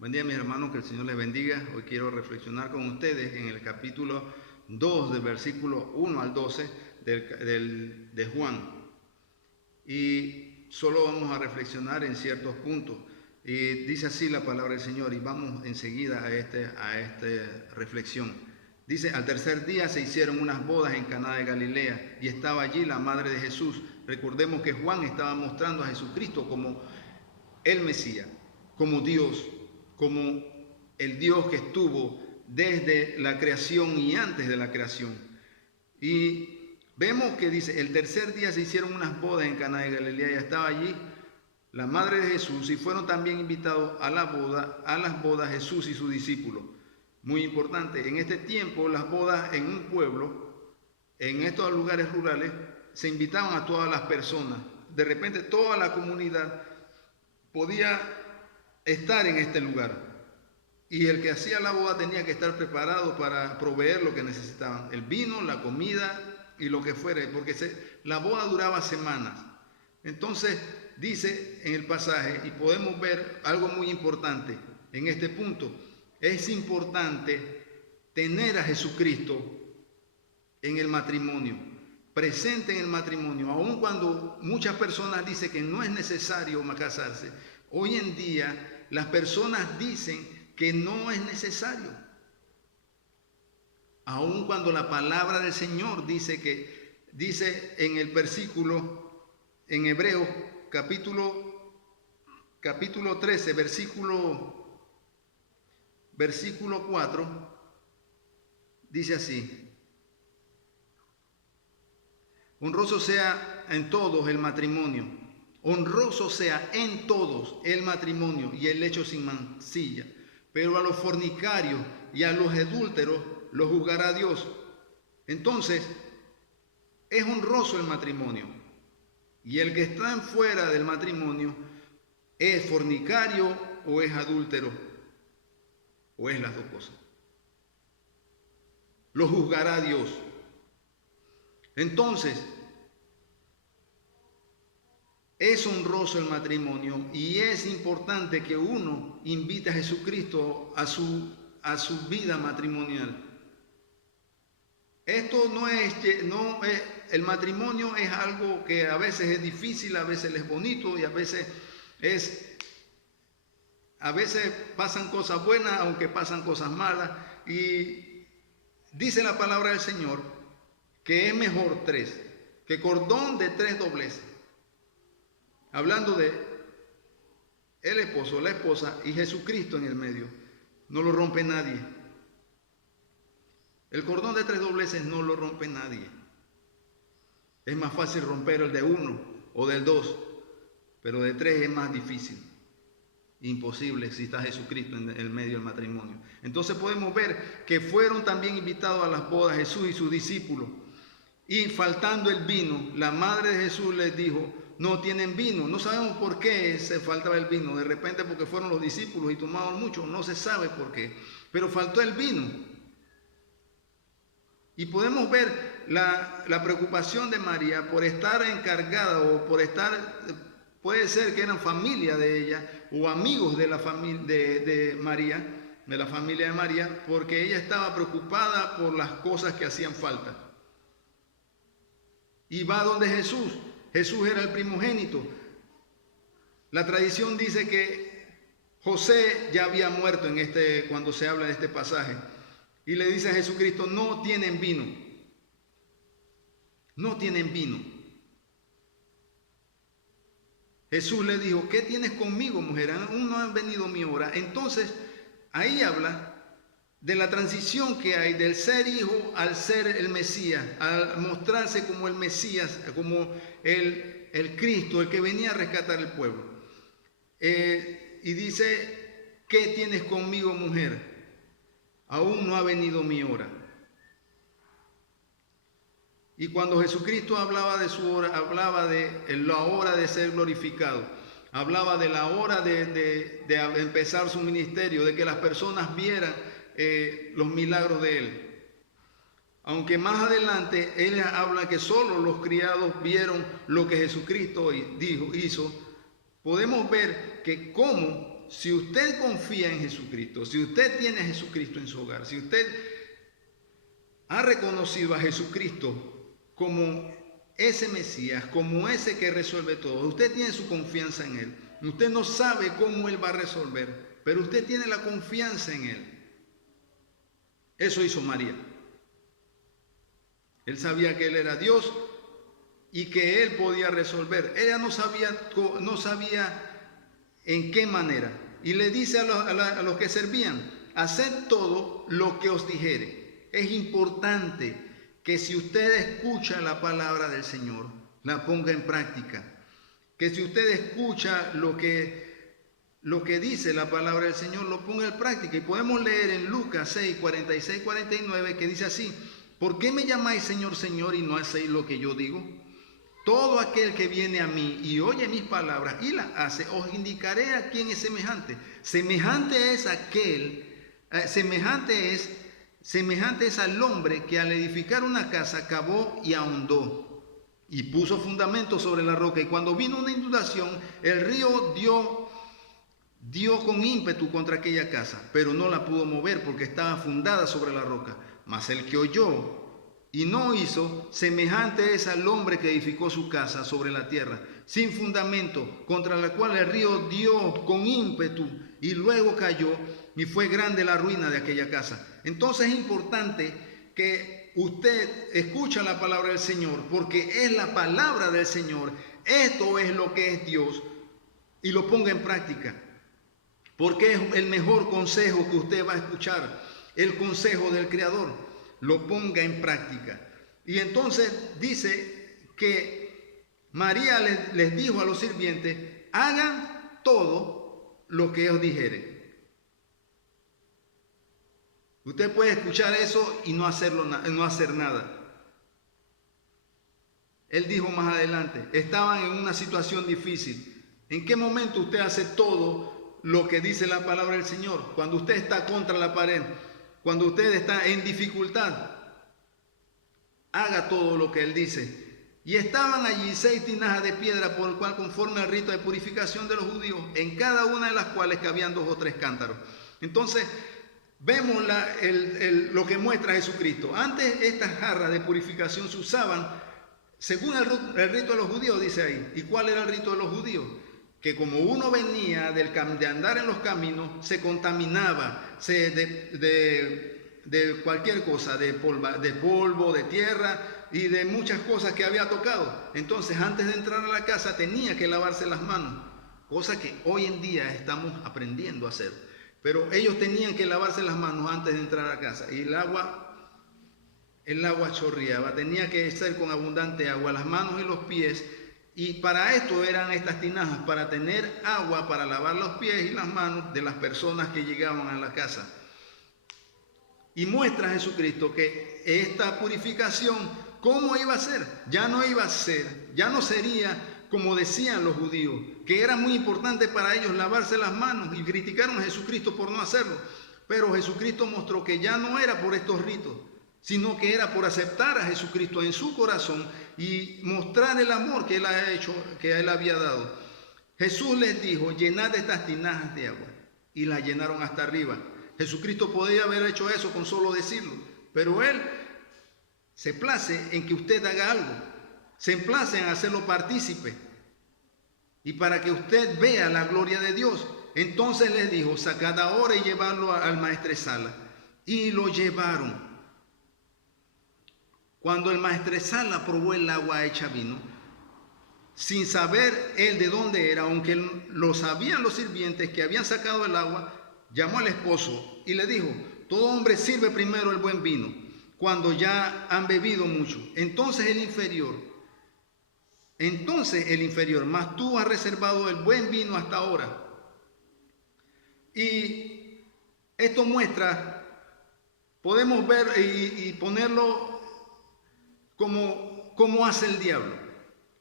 Buen día, mis hermanos, que el Señor les bendiga. Hoy quiero reflexionar con ustedes en el capítulo 2, del versículo 1 al 12 de Juan. Y solo vamos a reflexionar en ciertos puntos. Y dice así la palabra del Señor, y vamos enseguida a esta reflexión. Dice: al tercer día se hicieron unas bodas en Caná de Galilea, y estaba allí la madre de Jesús. Recordemos que Juan estaba mostrando a Jesucristo como el Mesías, como Dios, como el Dios que estuvo desde la creación y antes de la creación. Y vemos que dice: el tercer día se hicieron unas bodas en Caná de Galilea, y estaba allí la madre de Jesús, y fueron también invitados a las bodas Jesús y sus discípulos. Muy importante, en este tiempo las bodas en un pueblo, en estos lugares rurales, se invitaban a todas las personas. De repente toda la comunidad podía estar en este lugar, y el que hacía la boda tenía que estar preparado para proveer lo que necesitaban: el vino, la comida y lo que fuere, porque la boda duraba semanas. Entonces dice en el pasaje, y podemos ver algo muy importante en este punto: es importante tener a Jesucristo en el matrimonio, presente en el matrimonio, aun cuando muchas personas dicen que no es necesario casarse. Hoy en día las personas dicen que no es necesario, aun cuando la palabra del Señor dice en el versículo, en Hebreos capítulo 13, versículo 4, dice así: honroso sea en todos el matrimonio, honroso sea en todos el matrimonio y el lecho sin mancilla, pero a los fornicarios y a los adúlteros los juzgará Dios. Entonces, es honroso el matrimonio, y el que está fuera del matrimonio es fornicario o es adúltero, o es las dos cosas. Lo juzgará Dios. Entonces, es honroso el matrimonio, y es importante que uno invite a Jesucristo a su vida matrimonial. Esto no es, el matrimonio es algo que a veces es difícil, a veces es bonito, y a veces pasan cosas buenas, aunque pasan cosas malas. Y dice la palabra del Señor que es mejor que cordón de 3 dobleces. Hablando de el esposo, la esposa y Jesucristo en el medio. No lo rompe nadie. El cordón de 3 dobleces no lo rompe nadie. Es más fácil romper el de 1 o del 2, pero de 3 es más difícil. Imposible si está Jesucristo en el medio del matrimonio. Entonces podemos ver que fueron también invitados a las bodas Jesús y sus discípulos. Y faltando el vino, la madre de Jesús les dijo: no tienen vino. No sabemos por qué se faltaba el vino. De repente porque fueron los discípulos y tomaban mucho. No se sabe por qué. Pero faltó el vino. Y podemos ver la preocupación de María por estar encargada, o por estar, puede ser que eran familia de ella o amigos de la familia de María, de la familia de María, porque ella estaba preocupada por las cosas que hacían falta. Y va donde Jesús. Jesús era el primogénito. La tradición dice que José ya había muerto cuando se habla de este pasaje. Y le dice a Jesucristo: no tienen vino. No tienen vino. Jesús le dijo: ¿qué tienes conmigo, mujer? Aún no ha venido mi hora. Entonces, ahí habla de la transición que hay del ser hijo al ser el Mesías, al mostrarse como el Mesías, como el Cristo, el que venía a rescatar el pueblo. Y dice: ¿qué tienes conmigo, mujer? Aún no ha venido mi hora. Y cuando Jesucristo hablaba de su hora, hablaba de la hora de ser glorificado, hablaba de la hora de empezar su ministerio, de que las personas vieran los milagros de él. Aunque más adelante él habla que solo los criados vieron lo que Jesucristo hizo, podemos ver que cómo si usted confía en Jesucristo, si usted tiene a Jesucristo en su hogar, si usted ha reconocido a Jesucristo como ese Mesías, como ese que resuelve todo, usted tiene su confianza en Él. Usted no sabe cómo Él va a resolver, pero usted tiene la confianza en Él. Eso hizo María. Él sabía que Él era Dios y que Él podía resolver. Ella no sabía en qué manera. Y le dice a los que servían: haced todo lo que os dijere. Es importante que si usted escucha la palabra del Señor, la ponga en práctica. Que si usted escucha lo que dice la palabra del Señor, lo ponga en práctica. Y podemos leer en Lucas 6, 46, 49, que dice así: ¿por qué me llamáis Señor, Señor, y no hacéis lo que yo digo? Todo aquel que viene a mí y oye mis palabras y las hace, os indicaré a quién es semejante. Semejante es al hombre que al edificar una casa cavó y ahondó y puso fundamento sobre la roca. Y cuando vino una inundación, el río dio con ímpetu contra aquella casa, pero no la pudo mover porque estaba fundada sobre la roca. Mas el que oyó y no hizo, semejante es al hombre que edificó su casa sobre la tierra, sin fundamento, contra la cual el río dio con ímpetu y luego cayó, y fue grande la ruina de aquella casa. Entonces es importante que usted escuche la palabra del Señor, porque es la palabra del Señor. Esto es lo que es Dios, y lo ponga en práctica, porque es el mejor consejo que usted va a escuchar, el consejo del Creador. Lo ponga en práctica. Y entonces dice que María les dijo a los sirvientes: hagan todo lo que os dijere. Usted puede escuchar eso y no hacer nada. Él dijo más adelante: estaban en una situación difícil. ¿En qué momento usted hace todo lo que dice la palabra del Señor? Cuando usted está contra la pared, cuando usted está en dificultad, haga todo lo que Él dice. Y estaban allí 6 tinajas de piedra, por el cual conforme al rito de purificación de los judíos, en cada una de las cuales cabían 2 o 3 cántaros. Entonces vemos lo que muestra Jesucristo. Antes estas jarras de purificación se usaban según el rito de los judíos, dice ahí. ¿Y cuál era el rito de los judíos? Que como uno venía de andar en los caminos, se contaminaba de cualquier cosa, de polvo, de tierra y de muchas cosas que había tocado. Entonces, antes de entrar a la casa tenía que lavarse las manos, cosa que hoy en día estamos aprendiendo a hacer. Pero ellos tenían que lavarse las manos antes de entrar a la casa, y el agua chorreaba, tenía que ser con abundante agua, las manos y los pies. Y para esto eran estas tinajas, para tener agua para lavar los pies y las manos de las personas que llegaban a la casa. Y muestra a Jesucristo que esta purificación, ¿cómo iba a ser? Ya no sería como decían los judíos, que era muy importante para ellos lavarse las manos, y criticaron a Jesucristo por no hacerlo. Pero Jesucristo mostró que ya no era por estos ritos, sino que era por aceptar a Jesucristo en su corazón y mostrar el amor que Él ha hecho, que Él había dado. Jesús les dijo: llenad estas tinajas de agua, y las llenaron hasta arriba. Jesucristo podía haber hecho eso con solo decirlo, pero Él se place en que usted haga algo, se place en hacerlo partícipe, y para que usted vea la gloria de Dios. Entonces les dijo: sacad ahora y llevarlo al maestresala. Y lo llevaron. Cuando el maestresala probó el agua hecha vino, sin saber él de dónde era, aunque lo sabían los sirvientes que habían sacado el agua, llamó al esposo y le dijo: todo hombre sirve primero el buen vino, cuando ya han bebido mucho. Entonces el inferior, mas tú has reservado el buen vino hasta ahora. Y esto muestra, podemos ver y ponerlo como hace el diablo.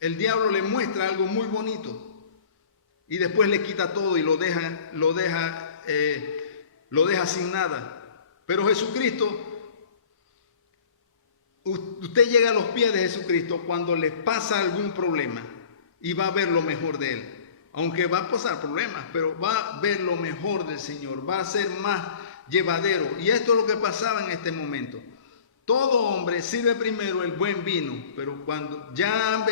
El diablo le muestra algo muy bonito y después le quita todo y lo deja sin nada. Pero Jesucristo, usted llega a los pies de Jesucristo cuando le pasa algún problema y va a ver lo mejor de Él. aunque va a pasar problemas, pero va a ver lo mejor del Señor, va a ser más llevadero. Y esto es lo que pasaba en este momento. Todo hombre sirve primero el buen vino, pero cuando ya han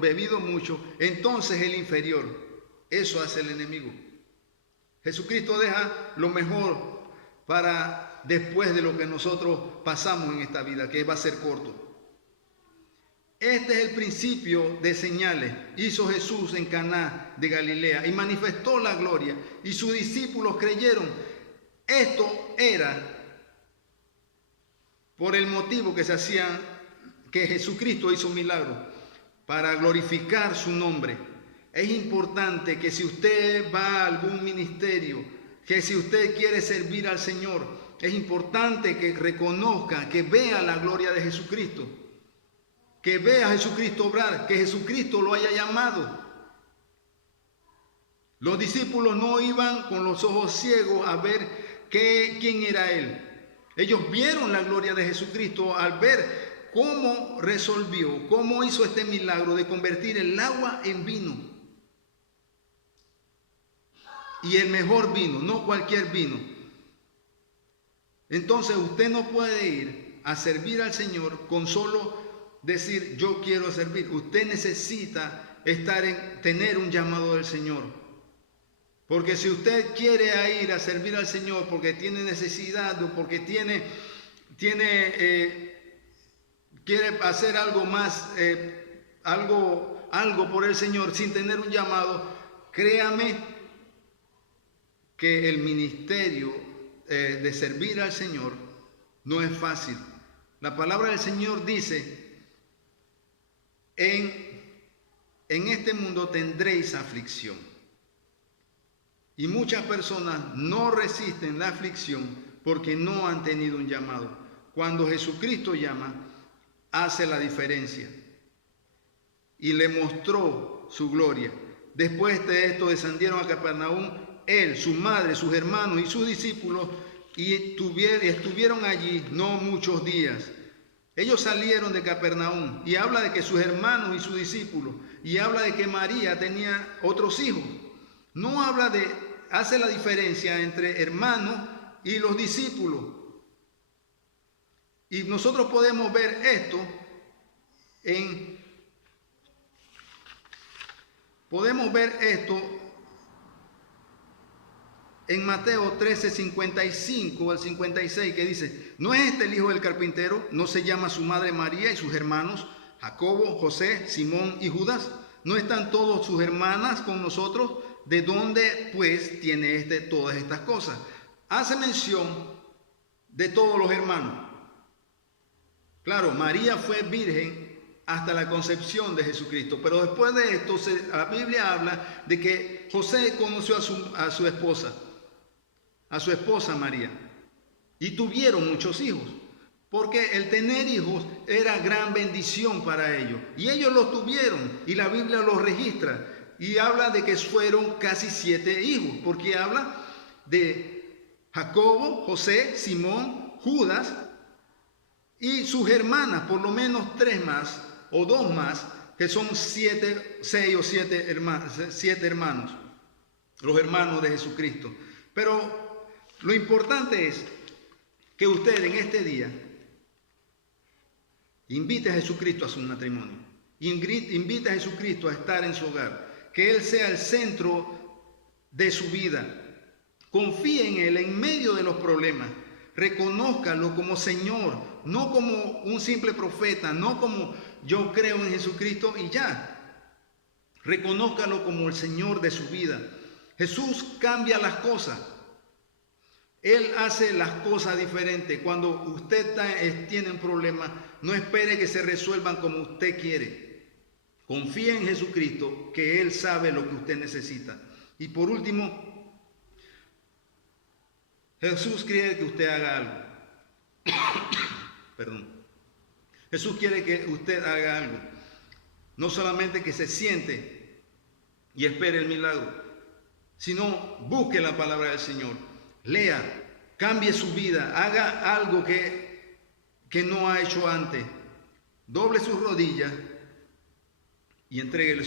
bebido mucho, entonces el inferior. Eso hace el enemigo. Jesucristo deja lo mejor para después de lo que nosotros pasamos en esta vida, que va a ser corto. Este es el principio de señales. Hizo Jesús en Caná de Galilea y manifestó la gloria, y sus discípulos creyeron. Esto era por el motivo que Jesucristo hizo un milagro, para glorificar su nombre. Es importante que si usted va a algún ministerio, que si usted quiere servir al Señor, es importante que reconozca, que vea la gloria de Jesucristo, que vea a Jesucristo obrar, que Jesucristo lo haya llamado. Los discípulos no iban con los ojos ciegos a ver quién era Él. Ellos vieron la gloria de Jesucristo al ver cómo resolvió, cómo hizo este milagro de convertir el agua en vino. Y el mejor vino, no cualquier vino. Entonces usted no puede ir a servir al Señor con solo decir yo quiero servir. Usted necesita tener un llamado del Señor. Porque si usted quiere ir a servir al Señor porque tiene necesidad o porque quiere hacer algo más, algo por el Señor sin tener un llamado, créame que el ministerio de servir al Señor no es fácil. La palabra del Señor dice, en este mundo tendréis aflicción. Y muchas personas no resisten la aflicción porque no han tenido un llamado. Cuando Jesucristo llama, hace la diferencia. Y le mostró su gloria. Después de esto descendieron a Capernaum, él, su madre, sus hermanos y sus discípulos, y estuvieron allí no muchos días. Ellos salieron de Capernaum y habla de que sus hermanos y sus discípulos, y habla de que María tenía otros hijos. No habla hace la diferencia entre hermanos y los discípulos. Y nosotros podemos ver esto en Mateo 13, 55 al 56, que dice, ¿no es este el hijo del carpintero? ¿No se llama su madre María y sus hermanos Jacobo, José, Simón y Judas? ¿No están todos sus hermanas con nosotros? ¿De dónde pues tiene todas estas cosas? Hace mención de todos los hermanos. Claro, María fue virgen hasta la concepción de Jesucristo, pero después de esto la Biblia habla de que José conoció a su esposa María, y tuvieron muchos hijos, porque el tener hijos era gran bendición para ellos, y ellos los tuvieron, y la Biblia los registra, y habla de que fueron casi 7 hijos, porque habla de Jacobo, José, Simón, Judas y sus hermanas, por lo menos 3 más o 2 más, que son 6 o 7 hermanos, los hermanos de Jesucristo. Pero lo importante es que usted en este día invite a Jesucristo a su matrimonio, invite a Jesucristo a estar en su hogar, que Él sea el centro de su vida. Confíe en Él en medio de los problemas. Reconózcalo como Señor, no como un simple profeta, no como yo creo en Jesucristo y ya. Reconózcalo como el Señor de su vida. Jesús cambia las cosas. Él hace las cosas diferentes. Cuando usted tiene un problema, no espere que se resuelvan como usted quiere. Confía en Jesucristo, que Él sabe lo que usted necesita. Y por último, Jesús quiere que usted haga algo. Perdón. Jesús quiere que usted haga algo. No solamente que se siente y espere el milagro, sino busque la palabra del Señor. Lea, cambie su vida, haga algo que no ha hecho antes. Doble sus rodillas y entréguele